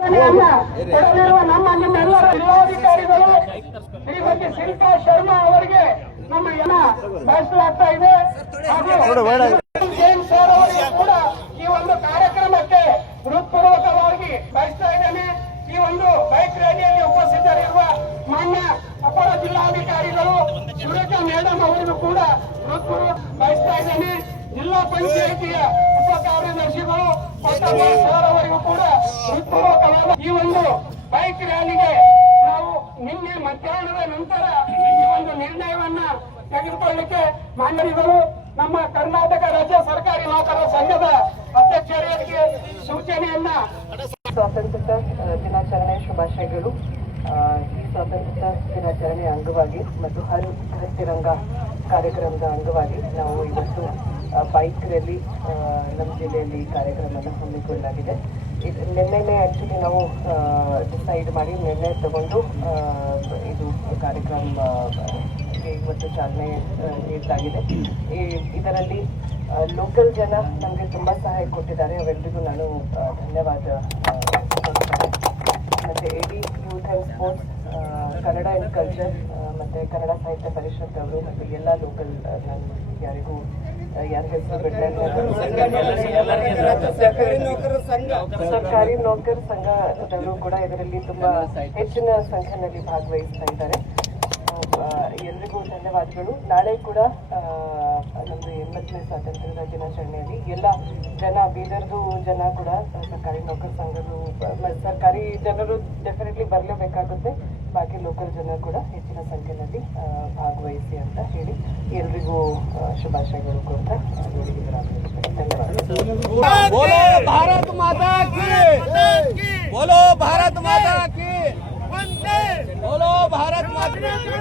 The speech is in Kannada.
ಕೊಡಲಿರುವ ನಮ್ಮ ನಿಮ್ಮೆಲ್ಲರ ಜಿಲ್ಲಾಧಿಕಾರಿಗಳು ಶ್ರೀಮತಿ ಶಿಲ್ಪಾ ಶರ್ಮಾ ಅವರಿಗೆ ನಮ್ಮ ಎಲ್ಲ ಬಯಸಲಾಗ್ತಾ ಇದೆ. ಜೈನ್ ಸರ್ ಅವರಿಗೆ ಕೂಡ ಈ ಒಂದು ಕಾರ್ಯಕ್ರಮಕ್ಕೆ ಹೃತ್ಪೂರ್ವಕವಾಗಿ ಬಯಸ್ತಾ ಇದ್ದೇನೆ. ಈ ಒಂದು ಬೈಕ್ ರ್ಯಾಲಿಯಲ್ಲಿ ಉಪಸ್ಥಿತರಿರುವ ಮಾನ್ಯ ಅಪರ ಜಿಲ್ಲಾಧಿಕಾರಿಗಳು ಸುರೇಖಾ ಮೇಡಮ್ ಅವರಿಗೂ ಕೂಡ ಹೃತ್ಪೂರ್ವಕ ಬಯಸ್ತಾ ಇದ್ದೇನೆ. ಜಿಲ್ಲಾ ಪಂಚಾಯಿತಿಯ ಉಪ ಕಾರ್ಯದರ್ಶಿಗಳು ಸರ್ ಅವರಿಗೂ ಕೂಡ ಹೃತ್ಪೂರ್ವಕವಾದ ಈ ಒಂದು ಬೈಕ್ ರ್ಯಾಲಿಗೆ ನಾವು ನಿನ್ನೆ ಮಧ್ಯಾಹ್ನದ ನಂತರ ಈ ಒಂದು ನಿರ್ಣಯವನ್ನ ತೆಗೆದುಕೊಳ್ಳಲಿಕ್ಕೆ ಮಾನ್ಯರು ನಮ್ಮ ಕರ್ನಾಟಕ ರಾಜ್ಯ ಸರ್ಕಾರಿ ನೌಕರರ ಸಂಘದ ಅಧ್ಯಕ್ಷರಿಗೆ ಸೂಚನೆಯನ್ನ. ಸ್ವಾತಂತ್ರ್ಯ ದಿನಾಚರಣೆ ಶುಭಾಶಯಗಳು. ಈ ಸ್ವಾತಂತ್ರ್ಯ ದಿನಾಚರಣೆಯ ಅಂಗವಾಗಿ ಮತ್ತು ಹರ್ ತಿರಂಗ ಕಾರ್ಯಕ್ರಮದ ಅಂಗವಾಗಿ ನಾವು ಇವತ್ತು ಬೈಕ್ ರ್ಯಾಲಿ ನಮ್ಮ ಜಿಲ್ಲೆಯಲ್ಲಿ ಕಾರ್ಯಕ್ರಮವನ್ನು ಹಮ್ಮಿಕೊಳ್ಳಲಾಗಿದೆ. ನಿನ್ನೆನೇ ಆ್ಯಕ್ಚುಲಿ ನಾವು ಡಿಸೈಡ್ ಮಾಡಿ ನಿನ್ನೆ ತಗೊಂಡು ಇದು ಕಾರ್ಯಕ್ರಮ ಇವತ್ತು ಚಾಲನೆ ನೀಡಲಾಗಿದೆ. ಇದರಲ್ಲಿ ಲೋಕಲ್ ಜನ ನಮಗೆ ತುಂಬ ಸಹಾಯ ಕೊಟ್ಟಿದ್ದಾರೆ. ಅವೆಲ್ಲರಿಗೂ ನಾನು ಧನ್ಯವಾದ. ಮತ್ತು AD youth and sports, Kannada and culture ಮತ್ತು ಕನ್ನಡ ಸಾಹಿತ್ಯ ಪರಿಷತ್ ಅವರು ಮತ್ತು ಎಲ್ಲ ಲೋಕಲ್ ನಾನು ಯಾರಿಗೂ ಯಾರ ಹೆಸರು ಸರ್ಕಾರಿ ನೌಕರ ಸಂಘದವರು ಕೂಡ ಇದರಲ್ಲಿ ತುಂಬಾ ಹೆಚ್ಚಿನ ಸಂಖ್ಯೆಯಲ್ಲಿ ಭಾಗವಹಿಸ್ತಾ ಇದ್ದಾರೆ. ಎಲ್ರಿಗೂ ಧನ್ಯವಾದಗಳು. ನಾಳೆ ಕೂಡ ನಮ್ಮದು 80ನೇ ಸ್ವಾತಂತ್ರ್ಯದ ದಿನಾಚರಣೆಯಲ್ಲಿ ಎಲ್ಲ ಜನ, ಬೀದರ್ದು ಜನ ಕೂಡ ಸರ್ಕಾರಿ ನೌಕರ ಸಂಘರು, ಸರ್ಕಾರಿ ಜನರು ಡೆಫಿನೆಟ್ಲಿ ಬರಲೇಬೇಕಾಗುತ್ತೆ. ಬಾಕಿ ಲೋಕಲ್ ಜನ ಕೂಡ ಹೆಚ್ಚಿನ ಸಂಖ್ಯೆಯಲ್ಲಿ ಭಾಗವಹಿಸಿ ಅಂತ ಹೇಳಿ ಎಲ್ರಿಗೂ ಶುಭಾಶಯಗಳು ಕೊಡ್ತಾ ಧನ್ಯವಾದ. ಭಾರತ್ ಮಾತಾ ಕಿ, ಬೋಲೋ ಭಾರತ್ ಮಾತಾ ಕಿ, ಬೋಲೋ ಭಾರತ್ ಮಾತಾ ಕಿ.